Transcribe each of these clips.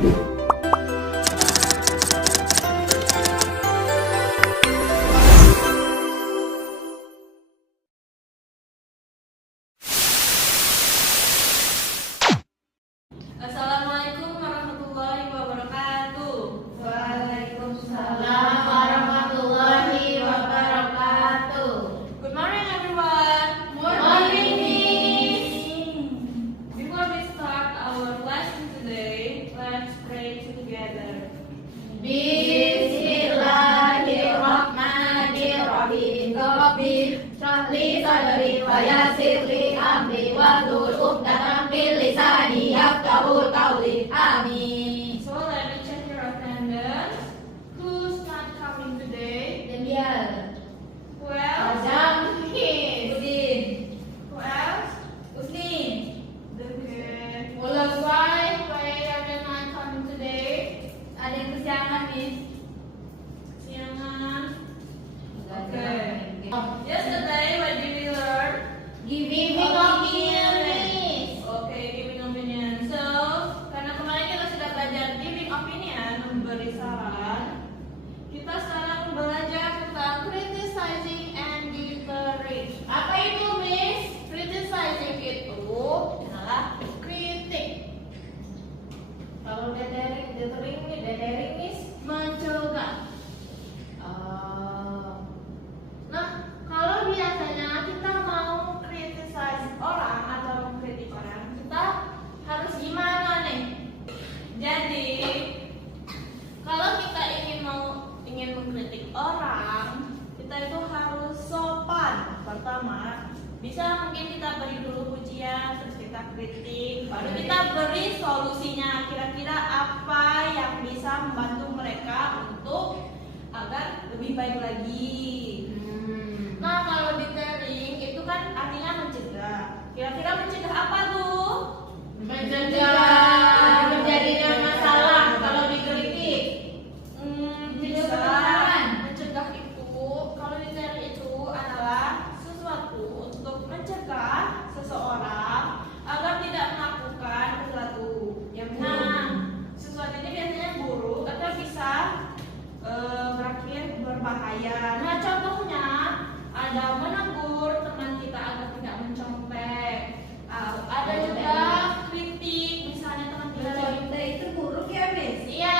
Assalamualaikum warahmatullahi wabarakatuh. Waalaikumsalam warahmatullahi wabarakatuh. Good morning everyone. Morning, Miss. Before we start our lesson today, let's pray together. Bismillahirrahmanirrahim. Rabbi shrah li sadri wa yassir li amri wahlul 'uqdatam min lisani yafqahu qawli. Amin. So let me check your attendance. Who's not coming today? Demian. Who else? Adam, Miss. Udin. Who else? Usnin. Okay. Mulut Why are they not coming today? Ada yang kesiangan, Miss. Siangan. Okay. Yesterday, what did we learn? Giving opinion, Miss. Okay, giving opinion. So, karena kemarin kita sudah belajar giving opinion, memberi saran, kita sekarang belajar tentang criticizing and differing. Apa itu, Miss? Criticizing itu adalah kritik. Kalau detering, Miss. Mencegah. Nah, kalau biasanya kita mau criticize orang atau mengkritik orang, kita harus gimana nih? Jadi, kalau kita ingin mengkritik orang, kita itu harus sopan. Pertama, bisa mungkin kita beri dulu pujian, terus kita kritik, baru kita beri solusinya. Kira-kira apa yang bisa membantu mereka untuk agar lebih baik lagi. Nah, kalau detering itu kan artinya mencegah. Kira-kira mencegah apa tuh? Mencegah terjadinya masalah kalau dikritik. Bisa. Mencegah itu, kalau detering itu adalah sesuatu untuk mencegah seseorang agar tidak melakukan sesuatu yang buruk. Nah, sesuatu ini biasanya buruk atau bisa berakhir berbahaya. Nah, contohnya ada menegur teman kita agar tidak mencontek. Ada juga kritik, misalnya teman kita Mencontek itu buruk ya, Miss? Iya.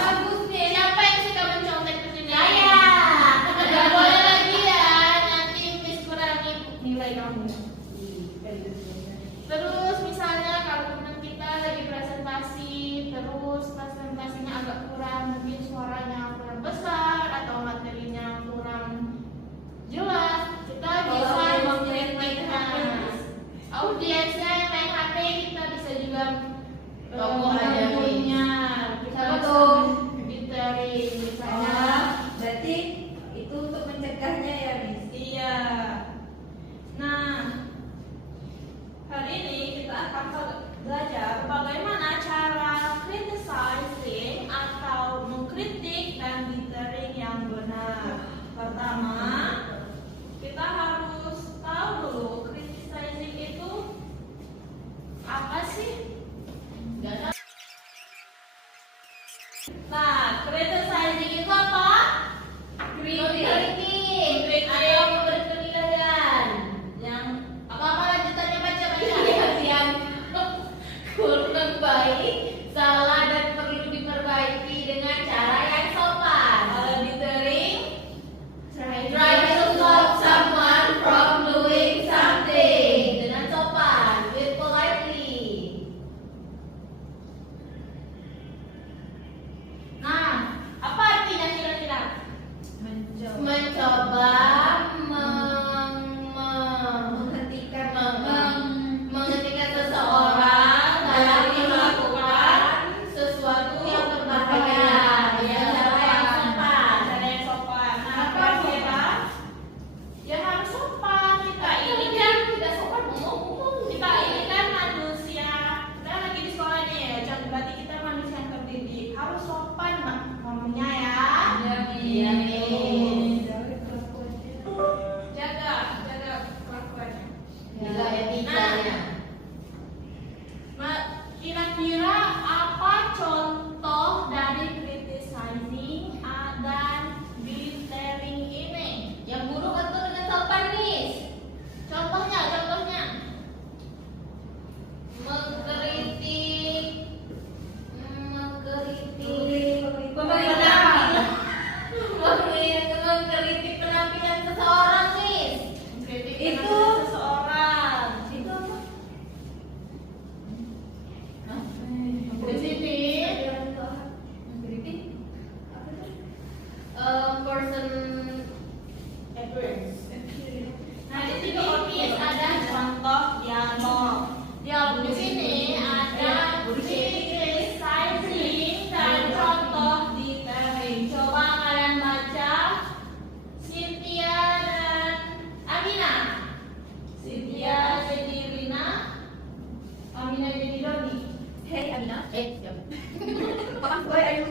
Bagus, Miss. Siapa yang suka mencontek di sini? Saya. Nggak boleh lagi ya, nanti Miss kurangi nilai kamu. Terus misalnya kalau teman kita lagi presentasi, terus presentasinya agak kurang, mungkin suaranya kurang besar atau materinya kurang jelas, kita bisa mengkritikkan. Audiensnya yang main HP, kita bisa juga Ngomong aja, menegurnya. Kita bisa detering misalnya. Berarti itu untuk mencegahnya ya, Miss? Iya. Nah, hari ini kita akan belajar bagaimana cara criticizing atau mengkritik dan detering yang benar. Pertama, kita harus tahu dulu criticizing itu apa sih? Nah, criticizing itu apa? Kritik atau memberi penilaian. Yang apa lanjutannya baca? Yang kurang baik, salah dan perlu diperbaiki dengan cara yang sopan. Kalau detering, Try to stop someone from doing something dengan sopan, with politely. nah, apa artinya kira-kira? Mencoba menghentikan seseorang dari melakukan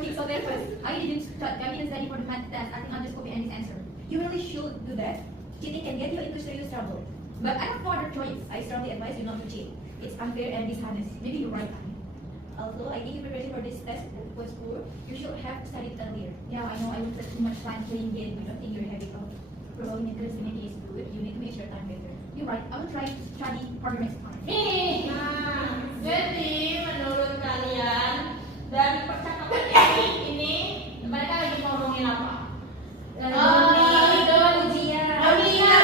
think so nervous. I didn't study for the math test. I think I'll just copy Andy's answer. You really should do that. Cheating can get you into serious trouble. But I have no other choice. I strongly advise you not to cheat. It's unfair and dishonest. Maybe you're right, Andy. Although I think your preparation for this test was poor, you should have studied earlier. Yeah, I know I wasted too much time playing games. I don't think your habit of procrastinating is good. You need to make your time better. You're right. I will try to study harder next time. Nah, jadi menurut kalian dari percakapan ini mereka lagi ngomongin apa? Aminah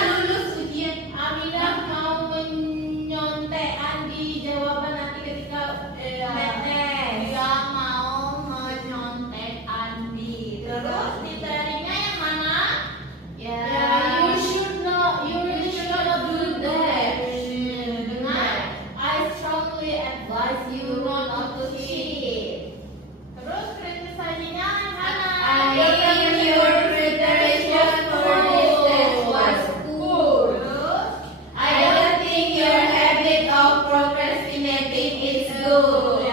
lulus ujian. Aminah mau menyontek Andi jawaban nanti ketika tes. Dia mau menyontek Andi. Terus ditaringnya yang mana? You should not do that. Dengar, I strongly advise you not to cheat. Terus kritisasinya yang mana? I think your preparation for this test was poor. Terus I don't think your habit of procrastinating is good.